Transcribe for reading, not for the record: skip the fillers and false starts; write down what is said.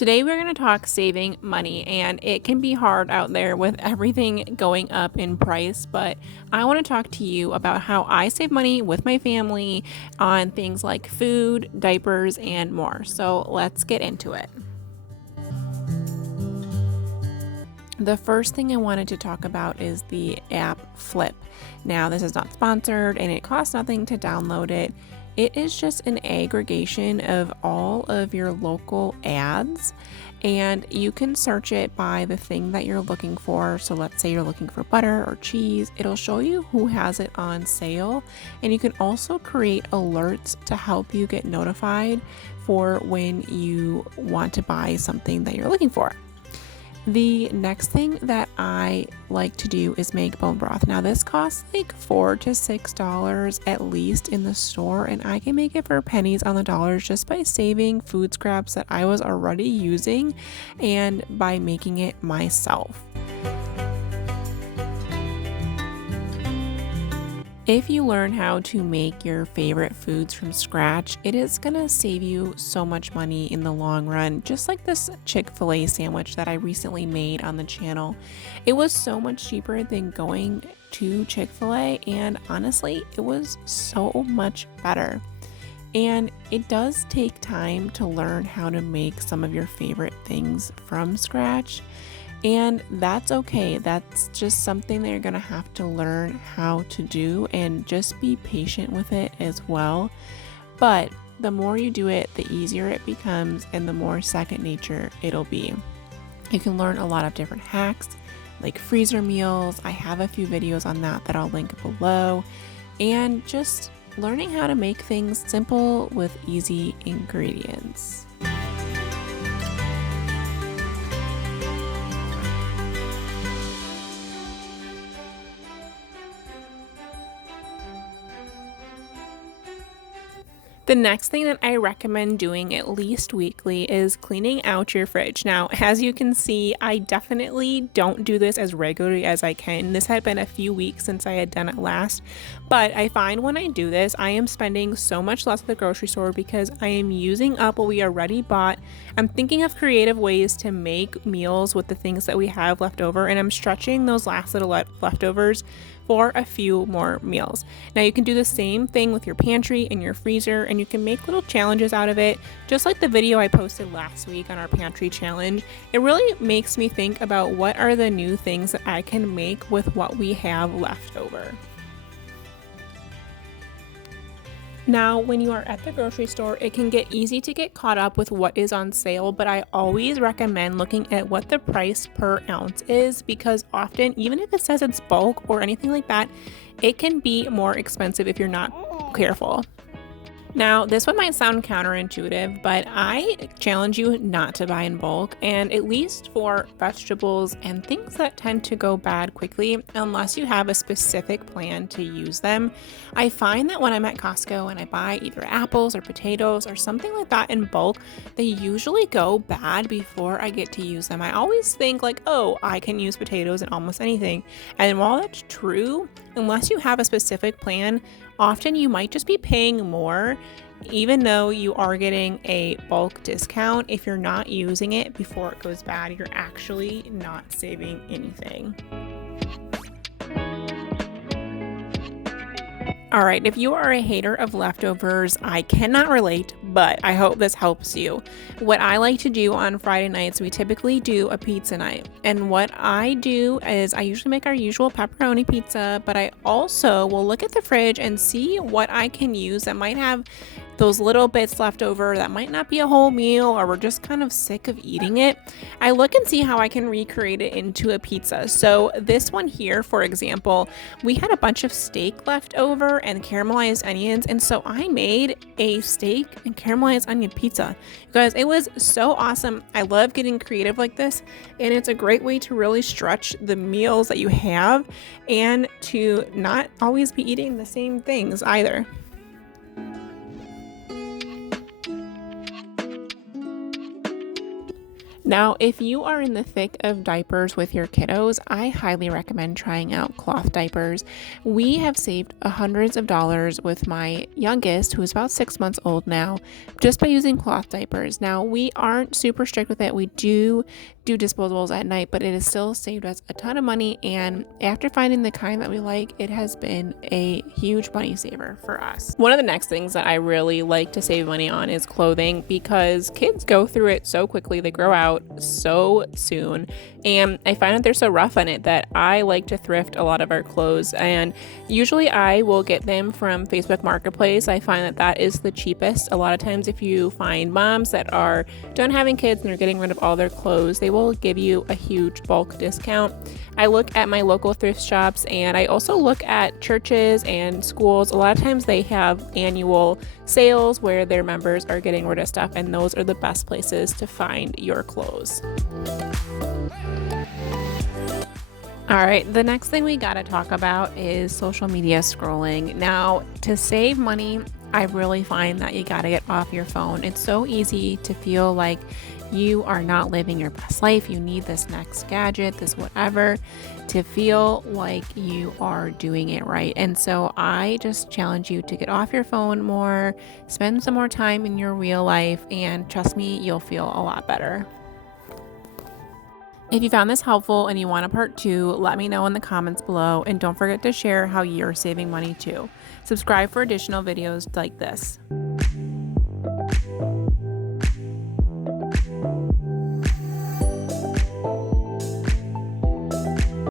Today we're going to talk saving money, and it can be hard out there with everything going up in price, but I want to talk to you about how I save money with my family on things like food, diapers, and more. So let's get into it. The first thing I wanted to talk about is the app Flip. Now, this is not sponsored and it costs nothing to download it. It is just an aggregation of all of your local ads, and you can search it by the thing that you're looking for. So let's say you're looking for butter or cheese, it'll show you who has it on sale, and you can also create alerts to help you get notified for when you want to buy something that you're looking for. The next thing that I like to do is make bone broth. Now this costs like $4 to $6 at least in the store, and I can make it for pennies on the dollars just by saving food scraps that I was already using and by making it myself. If you learn how to make your favorite foods from scratch, it is going to save you so much money in the long run. Just like this Chick-fil-A sandwich that I recently made on the channel. It was so much cheaper than going to Chick-fil-A, and honestly, it was so much better. And it does take time to learn how to make some of your favorite things from scratch. And that's okay. That's just something that you're going to have to learn how to do, and just be patient with it as well. But the more you do it, the easier it becomes and the more second nature it'll be. You can learn a lot of different hacks like freezer meals. I have a few videos on that I'll link below, and just learning how to make things simple with easy ingredients. The next thing that I recommend doing at least weekly is cleaning out your fridge. Now, as you can see, I definitely don't do this as regularly as I can. This had been a few weeks since I had done it last, but I find when I do this, I am spending so much less at the grocery store because I am using up what we already bought. I'm thinking of creative ways to make meals with the things that we have left over, and I'm stretching those last little leftovers for a few more meals. Now you can do the same thing with your pantry and your freezer, and you can make little challenges out of it, just like the video I posted last week on our pantry challenge. It really makes me think about what are the new things that I can make with what we have left over. Now, when you are at the grocery store, it can get easy to get caught up with what is on sale, but I always recommend looking at what the price per ounce is, because often, even if it says it's bulk or anything like that, it can be more expensive if you're not careful. Now, this one might sound counterintuitive, but I challenge you not to buy in bulk, and at least for vegetables and things that tend to go bad quickly, unless you have a specific plan to use them. I find that when I'm at Costco and I buy either apples or potatoes or something like that in bulk, they usually go bad before I get to use them. I always think like, oh, I can use potatoes in almost anything. And while that's true, unless you have a specific plan, often you might just be paying more, even though you are getting a bulk discount. If you're not using it before it goes bad, you're actually not saving anything. All right, if you are a hater of leftovers, I cannot relate, but I hope this helps you. What I like to do on Friday nights, we typically do a pizza night. And what I do is I usually make our usual pepperoni pizza, but I also will look at the fridge and see what I can use that might have those little bits left over that might not be a whole meal, or we're just kind of sick of eating it. I look and see how I can recreate it into a pizza. So this one here, for example, we had a bunch of steak left over and caramelized onions, and so I made a steak and caramelized onion pizza. You guys, it was so awesome. I love getting creative like this, and it's a great way to really stretch the meals that you have and to not always be eating the same things either. Now, if you are in the thick of diapers with your kiddos, I highly recommend trying out cloth diapers. We have saved hundreds of dollars with my youngest, who is about 6 months old now, just by using cloth diapers. Now, we aren't super strict with it. We do disposables at night, but it has still saved us a ton of money. And after finding the kind that we like, it has been a huge money saver for us. One of the next things that I really like to save money on is clothing, because kids go through it so quickly. They grow out so soon, and I find that they're so rough on it that I like to thrift a lot of our clothes, and usually I will get them from Facebook Marketplace. I find that that is the cheapest. A lot of times if you find moms that are done having kids and they're getting rid of all their clothes, they will give you a huge bulk discount. I look at my local thrift shops, and I also look at churches and schools. A lot of times they have annual sales where their members are getting rid of stuff, and those are the best places to find your clothes. All right, the next thing we got to talk about is social media scrolling. Now, to save money, I really find that you got to get off your phone. It's so easy to feel like you are not living your best life. You need this next gadget, this whatever, to feel like you are doing it right. And so I just challenge you to get off your phone more, spend some more time in your real life, and trust me, you'll feel a lot better. If you found this helpful and you want a part 2, let me know in the comments below, and don't forget to share how you're saving money too. Subscribe for additional videos like this.